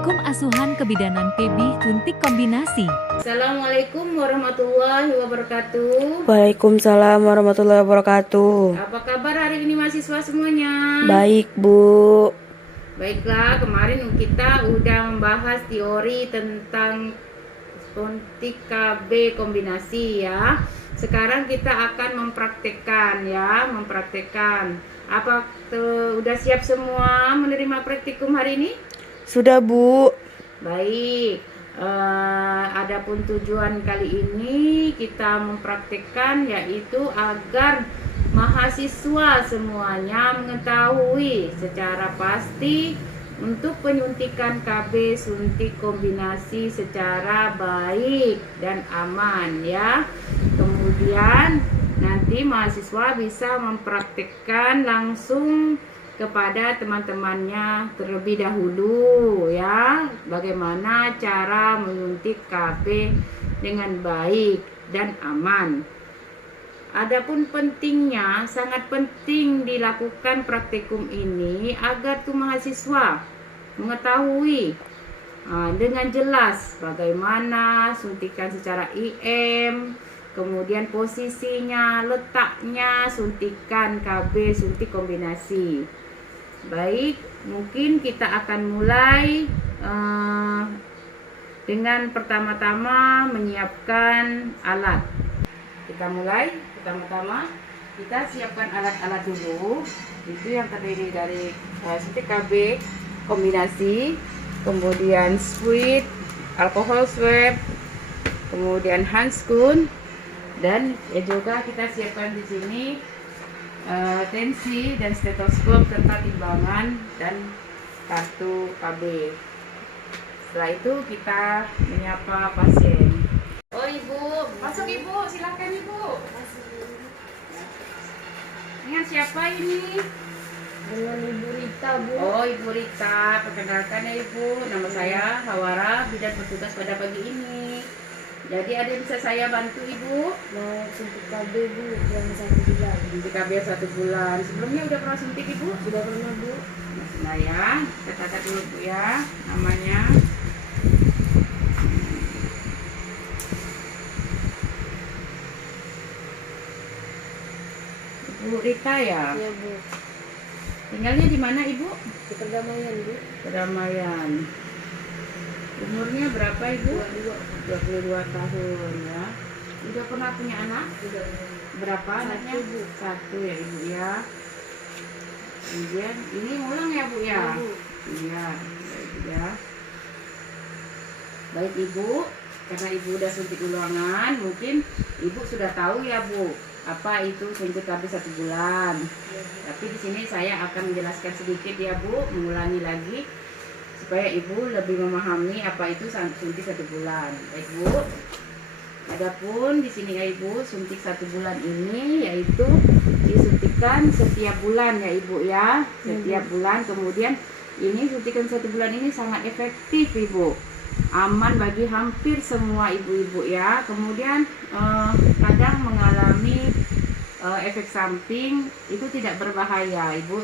Praktikum Asuhan Kebidanan PB Suntik Kombinasi. Assalamualaikum warahmatullahi wabarakatuh. Waalaikumsalam warahmatullahi wabarakatuh. Apa kabar hari ini mahasiswa semuanya? Baik, Bu. Baiklah, kemarin kita udah membahas teori tentang suntik KB kombinasi ya. Sekarang kita akan mempraktekkan ya, Apa udah siap semua menerima praktikum hari ini? Sudah, Bu. Baik, adapun tujuan kali ini kita mempraktikkan yaitu agar mahasiswa semuanya mengetahui secara pasti untuk penyuntikan KB suntik kombinasi secara baik dan aman ya. Kemudian nanti mahasiswa bisa mempraktikkan langsung kepada teman-temannya terlebih dahulu ya, bagaimana cara menyuntik KB dengan baik dan aman. Adapun pentingnya, sangat penting dilakukan praktikum ini agar tuh mahasiswa mengetahui dengan jelas bagaimana suntikan secara IM, kemudian posisinya, letaknya suntikan KB suntik kombinasi. Baik, mungkin kita akan mulai dengan pertama-tama menyiapkan alat. Kita mulai, pertama-tama kita siapkan alat-alat dulu. Itu yang terdiri dari suntik KB kombinasi, kemudian squid, alkohol swab, kemudian handskun, dan juga kita siapkan di sini tensi dan stetoskop serta timbangan dan kartu KB. Setelah itu kita menyapa pasien. Oh Ibu, masuk Ibu, silakan Ibu. Dengan siapa ini? Dengan Ibu Rita, Bu. Oh Ibu Rita, perkenalkan ya Ibu, nama saya Hawara, bidan petugas pada pagi ini. Jadi ada yang bisa saya bantu Ibu? Mau suntik KB, Bu, yang 1 bulan. Suntik KB 1 bulan. Sebelumnya udah pernah suntik Ibu? Sudah pernah, Bu. Nah ya, kita catat dulu Bu ya, namanya. Bu Rita ya? Iya, Bu. Tinggalnya di mana Ibu? Di Perdamaian, Bu. Perdamaian. Umurnya berapa Ibu? 22 tahun ya. Udah pernah punya anak? Sudah. Berapa anaknya? Bu. 1 ya Ibu ya. Kemudian ini ulang ya Bu ya? Bu. Iya, baik ya. Baik Ibu, karena Ibu udah suntik ulangan, mungkin Ibu sudah tahu ya Bu, apa itu suntik KB 1 bulan. Ya, Bu. Tapi di sini saya akan menjelaskan sedikit ya Bu, mengulangi lagi supaya Ibu lebih memahami apa itu suntik 1 bulan. Baik Bu. Adapun di sini ya Ibu, suntik 1 bulan ini yaitu disuntikan setiap bulan ya Ibu ya, setiap bulan. Kemudian ini suntikan 1 bulan ini sangat efektif Ibu, aman bagi hampir semua ibu-ibu ya. Kemudian kadang mengalami efek samping itu tidak berbahaya Ibu,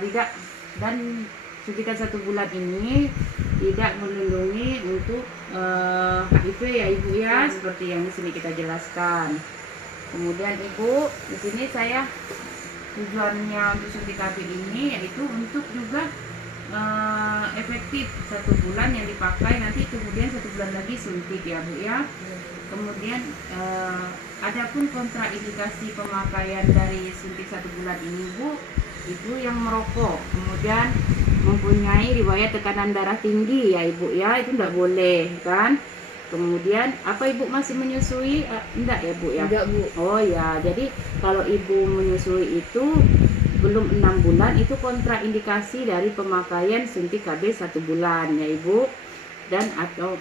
tidak, dan suntikan 1 bulan ini tidak melindungi untuk HIV ya Ibu ya, seperti yang di sini kita jelaskan. Kemudian Ibu, di sini saya tujuannya untuk suntik KB ini yaitu untuk juga efektif 1 bulan yang dipakai, nanti kemudian 1 bulan lagi suntik ya Bu ya. Kemudian adapun kontraindikasi pemakaian dari suntik 1 bulan ini Bu, itu yang merokok, kemudian mempunyai riwayat tekanan darah tinggi ya Ibu ya, itu enggak boleh kan. Kemudian apa Ibu masih menyusui? Enggak ya Bu ya? Enggak, Bu. Oh ya, jadi kalau Ibu menyusui itu belum 6 bulan itu kontraindikasi dari pemakaian suntik KB 1 bulan ya Ibu. Dan atau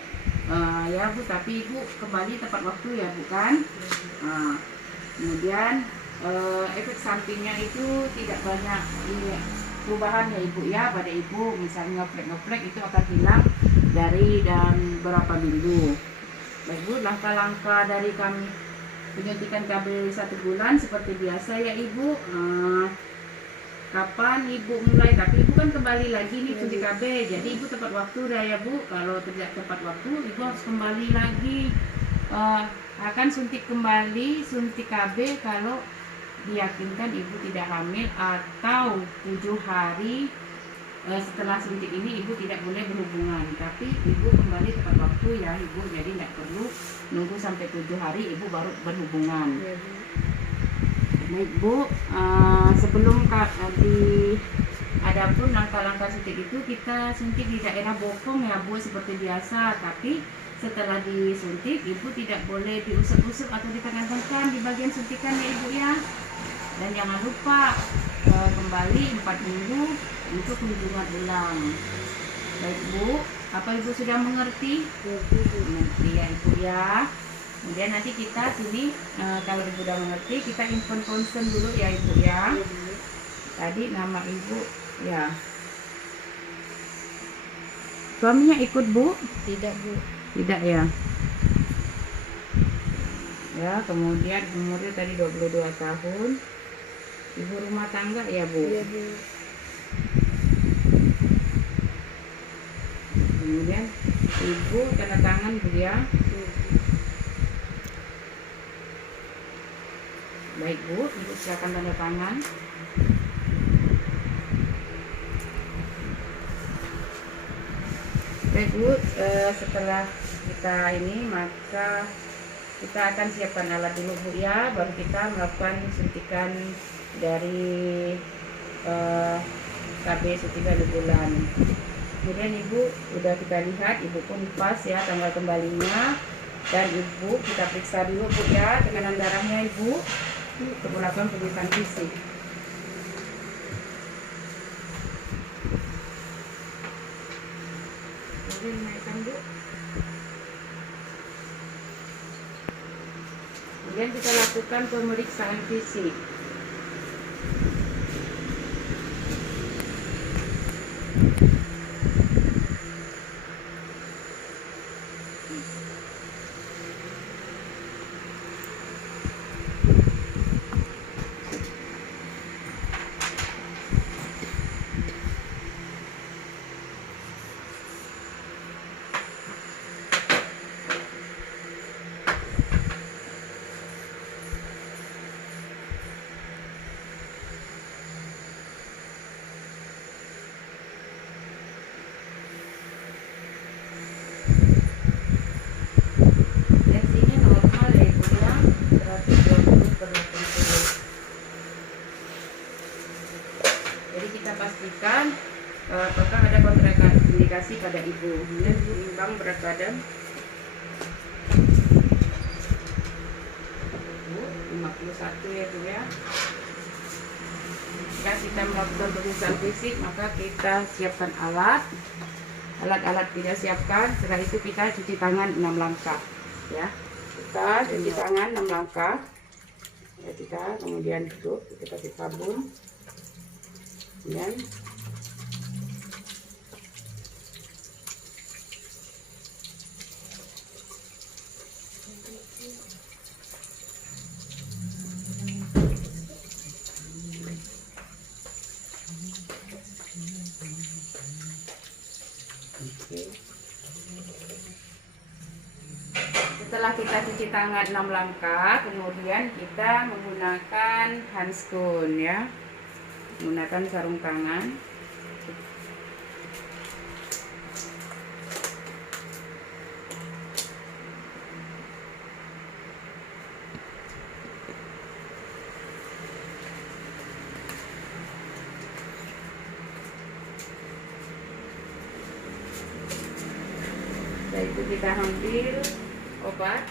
ya Bu, tapi Ibu kembali tepat waktu ya Bu kan. Kemudian efek sampingnya itu tidak banyak perubahan ya Ibu ya pada Ibu, misalnya ngeplek itu akan hilang dari dan berapa minggu. Baik Bu, langkah-langkah dari kami penyuntikan KB 1 bulan seperti biasa ya Ibu. kapan ibu mulai, tapi ibu kan kembali lagi nih suntik KB, jadi ibu tepat waktu dah ya Bu. Kalau tidak tepat waktu ibu harus kembali lagi, akan suntik kembali suntik KB kalau diyakinkan ibu tidak hamil atau 7 hari setelah suntik ini ibu tidak boleh berhubungan, tapi ibu kembali tepat waktu ya ibu, jadi tidak perlu nunggu sampai 7 hari ibu baru berhubungan. Iya Bu. Baik Bu, sebelum adapun langkah-langkah suntik itu kita suntik di daerah bokong ya Bu seperti biasa, tapi setelah disuntik ibu tidak boleh diusap-usap atau ditekan-tekan di bagian suntikan ya ibu ya. Dan jangan lupa kembali 4 minggu untuk kunjungan ulang. Baik Bu, apa ibu sudah mengerti? Iya Bu. Mengerti ya ibu ya. Kemudian nanti kita sini kalau ibu sudah mengerti kita info konsen dulu ya ibu ya. Iya Bu. Tadi nama ibu ya. Suaminya ikut Bu? Tidak Bu. Tidak ya. Ya, kemudian umurnya tadi 22 tahun. Ibu rumah tangga ya Bu. Iya Bu. Kemudian ibu tanda tangan Bu ya. Iya Bu. Baik Bu, ibu silakan tanda tangan. Baik Bu, setelah kita ini maka kita akan siapkan alat dulu Bu ya, baru kita melakukan suntikan dari KB suntik 2 bulan. Kemudian ibu udah kita lihat, ibu pun pas ya tanggal kembalinya, dan ibu kita periksa dulu Bu ya tekanan darahnya ibu untuk melakukan pemeriksaan fisik. Kemudian naikkan Bu. Kemudian kita lakukan pemeriksaan fisik. Tensinya normal ya ibu ya, 120/80. Jadi kita pastikan apakah ada kontraindikasi pada ibu. Kemudian ibu imbang berat badan. Bu, 51 ya Bu ya. Jika kita melakukan pemeriksaan fisik maka kita siapkan alat-alat kita siapkan. Setelah itu kita cuci tangan 6 langkah ya. Kita cuci tangan 6 langkah ya, kita kemudian duduk, kita kasih sabun, kemudian setelah kita cuci tangan 6 langkah, kemudian kita menggunakan handskun ya, menggunakan sarung tangan. Setelah itu kita ambil obat.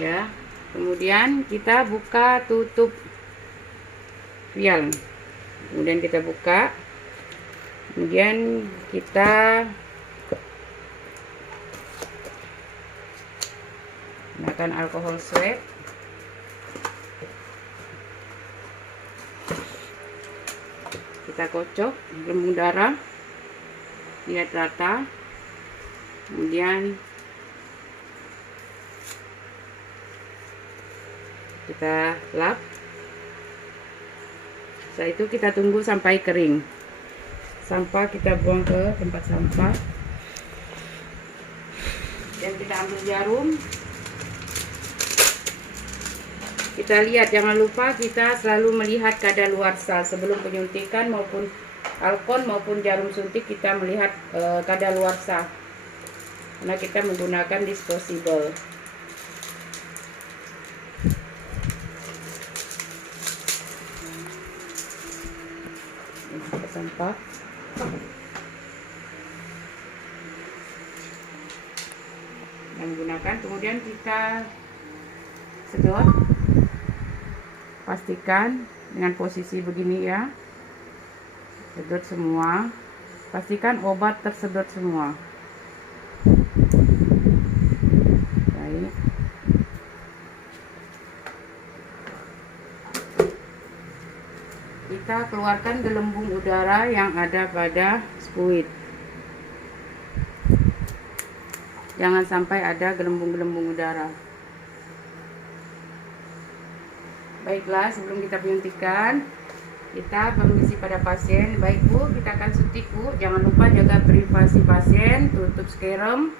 Ya, kemudian kita buka tutup vial. Kemudian kita buka. Kemudian kita gunakan alkohol swab. Kita kocok lembung darah, lihat rata. Kemudian kita lap. Setelah itu kita tunggu sampai kering. Sampah kita buang ke tempat sampah. Dan kita ambil jarum. Kita lihat, jangan lupa kita selalu melihat kadaluarsa sebelum penyuntikan maupun alkon maupun jarum suntik, kita melihat kadaluarsa karena kita menggunakan disposable. Ini sampah. Yang menggunakan, kemudian kita sedot. Pastikan dengan posisi begini ya, sedot semua, pastikan obat tersedot semua. Baik. Kita keluarkan gelembung udara yang ada pada spuit. Jangan sampai ada gelembung-gelembung udara. Baiklah, sebelum kita penyuntikan, kita permisi pada pasien. Baik Bu, kita akan suntik Bu. Jangan lupa jaga privasi pasien, tutup skerem,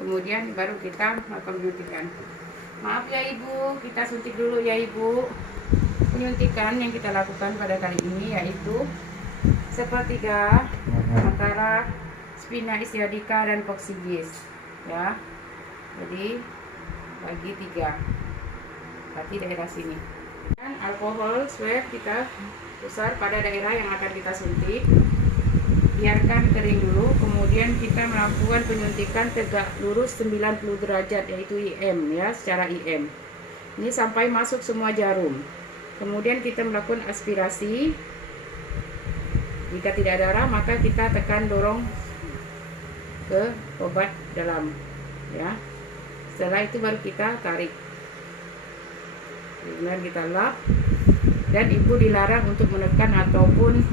kemudian baru kita akan penyuntikan. Maaf ya Ibu, kita suntik dulu ya Ibu. Penyuntikan yang kita lakukan pada kali ini yaitu sepertiga antara spina ischiadica dan coccygeus ya. Jadi bagi 3, berarti daerah sini. Dan alkohol swab kita pusar pada daerah yang akan kita suntik. Biarkan kering dulu, kemudian kita melakukan penyuntikan tegak lurus 90 derajat yaitu IM ya, secara IM. Ini sampai masuk semua jarum. Kemudian kita melakukan aspirasi. Jika tidak ada darah, maka kita tekan dorong ke obat dalam ya. Setelah itu baru kita tarik. Kemudian kita lap, dan ibu dilarang untuk menekan ataupun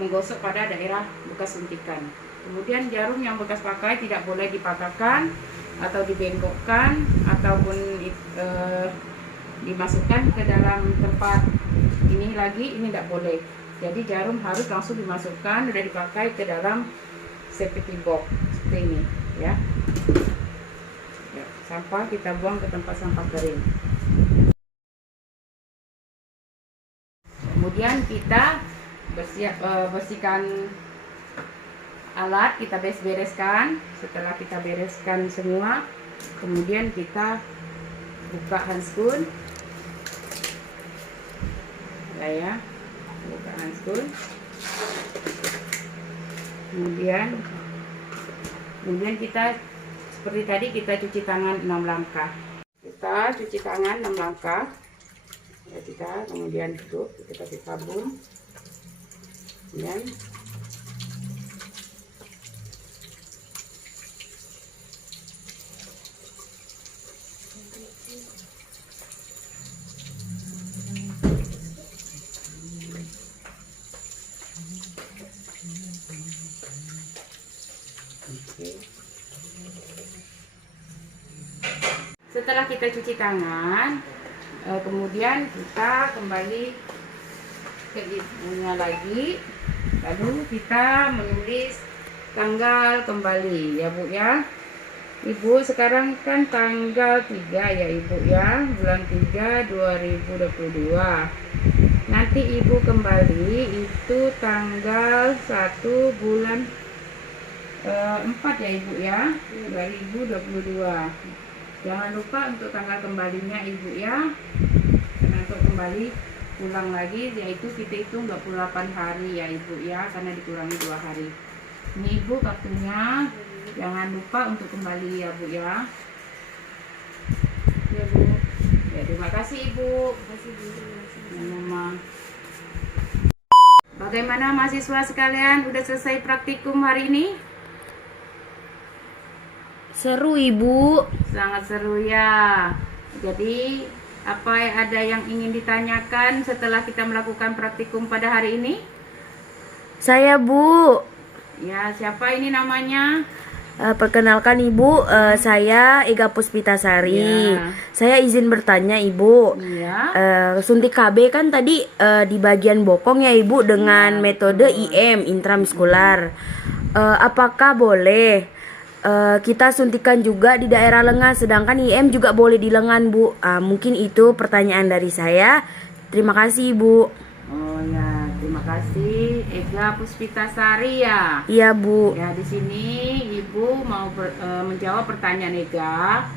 menggosok pada daerah bekas suntikan. Kemudian jarum yang bekas pakai tidak boleh dipatahkan atau dibengkokkan ataupun dimasukkan ke dalam tempat ini lagi, ini tidak boleh. Jadi jarum harus langsung dimasukkan, sudah dipakai ke dalam safety box seperti ini ya. Sampah kita buang ke tempat sampah kering. Kemudian kita bersihkan alat, kita bereskan. Setelah kita bereskan semua, kemudian kita buka handskun ya, buka handskun. Kemudian kita seperti tadi, kita cuci tangan 6 langkah. Kita cuci tangan 6 langkah. Ya, kita kemudian tutup, kita kasih sabun. Kemudian setelah kita cuci tangan, kemudian kita kembali ke ibunya lagi, lalu kita menulis tanggal kembali ya Bu ya. Ibu sekarang kan tanggal 3 ya Ibu ya, bulan 3 2022. Nanti Ibu kembali itu tanggal 1 bulan 4 ya Ibu ya, 2022. Jangan lupa untuk tanggal kembalinya Ibu ya. Karena untuk kembali pulang lagi yaitu kita hitung 28 hari ya Ibu ya, karena dikurangi 2 hari. Ini Ibu kartunya. Jangan lupa untuk kembali ya Bu ya. Ya Bu. Ya, terima kasih Ibu. Terima kasih Bu. Mama. Bagaimana mahasiswa sekalian, udah selesai praktikum hari ini? Seru Ibu. Sangat seru ya. Jadi ada yang ingin ditanyakan setelah kita melakukan praktikum pada hari ini? Saya Bu, Ya, siapa ini namanya? Perkenalkan Ibu, saya Ega Puspitasari. Ya. Saya izin bertanya Ibu. Iya. Suntik KB kan tadi di bagian bokong ya Ibu dengan Ya, metode betul. IM intramuskular. Apakah boleh kita suntikan juga di daerah lengan, sedangkan IM juga boleh di lengan Bu? Mungkin itu pertanyaan dari saya. Terima kasih Ibu. Oh ya, terima kasih. Ega Puspitasari ya. Iya Bu. Ya, di sini Ibu mau menjawab pertanyaan Ega.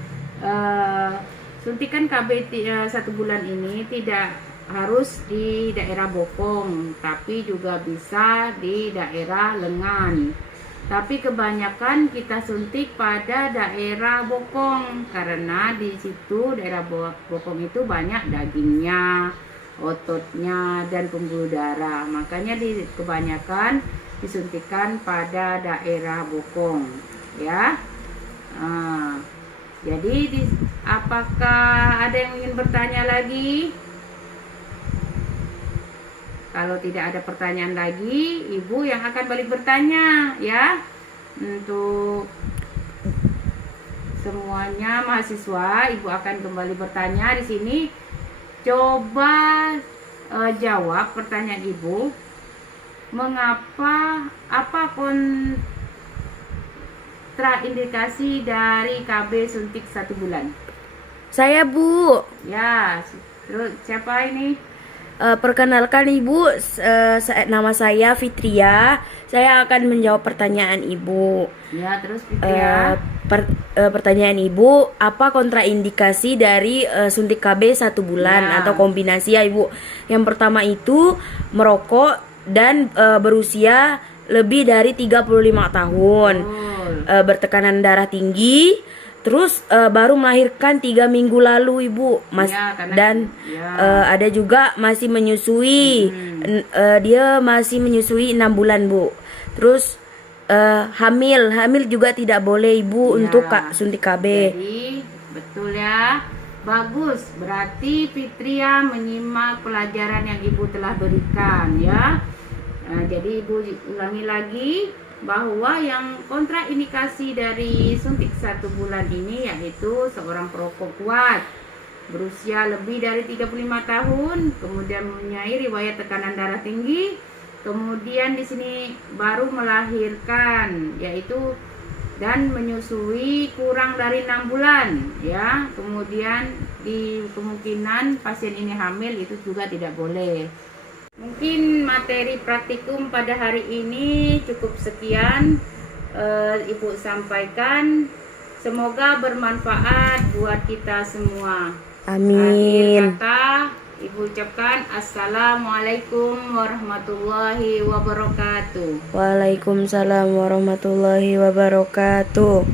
Suntikan KB 1 bulan ini tidak harus di daerah bokong, tapi juga bisa di daerah lengan. Tapi kebanyakan kita suntik pada daerah bokong karena di situ daerah bokong itu banyak dagingnya, ototnya dan pembuluh darah. Makanya kebanyakan disuntikan pada daerah bokong, ya. Jadi apakah ada yang ingin bertanya lagi? Kalau tidak ada pertanyaan lagi, Ibu yang akan balik bertanya, ya. Untuk semuanya mahasiswa, Ibu akan kembali bertanya di sini. Coba jawab pertanyaan Ibu. Apa kontraindikasi dari KB suntik 1 bulan? Saya Bu. Ya, terus siapa ini? Perkenalkan Ibu, nama saya Fitria. Saya akan menjawab pertanyaan Ibu. Ya, terus Fitria. Pertanyaan Ibu, apa kontraindikasi dari suntik KB 1 bulan Ya. atau kombinasi ya Ibu? Yang pertama itu merokok dan berusia lebih dari 35 tahun, Betul. bertekanan darah tinggi, terus baru melahirkan 3 minggu lalu Ibu, Ya, karena- dan ya. ada juga masih menyusui. Dia masih menyusui 6 bulan Bu. Terus hamil juga tidak boleh Ibu Ya. untuk suntik KB. Jadi betul ya. Bagus. Berarti Fitria menyimak pelajaran yang Ibu telah berikan ya. Jadi Ibu ulangi lagi bahwa yang kontraindikasi dari suntik 1 bulan ini yaitu seorang perokok kuat berusia lebih dari 35 tahun, kemudian mempunyai riwayat tekanan darah tinggi, kemudian di sini baru melahirkan yaitu dan menyusui kurang dari 6 bulan ya. Kemudian di kemungkinan pasien ini hamil itu juga tidak boleh. Mungkin materi praktikum pada hari ini cukup sekian Ibu sampaikan. Semoga bermanfaat buat kita semua. Amin. Akhir kata Ibu ucapkan Assalamualaikum warahmatullahi wabarakatuh. Waalaikumsalam warahmatullahi wabarakatuh.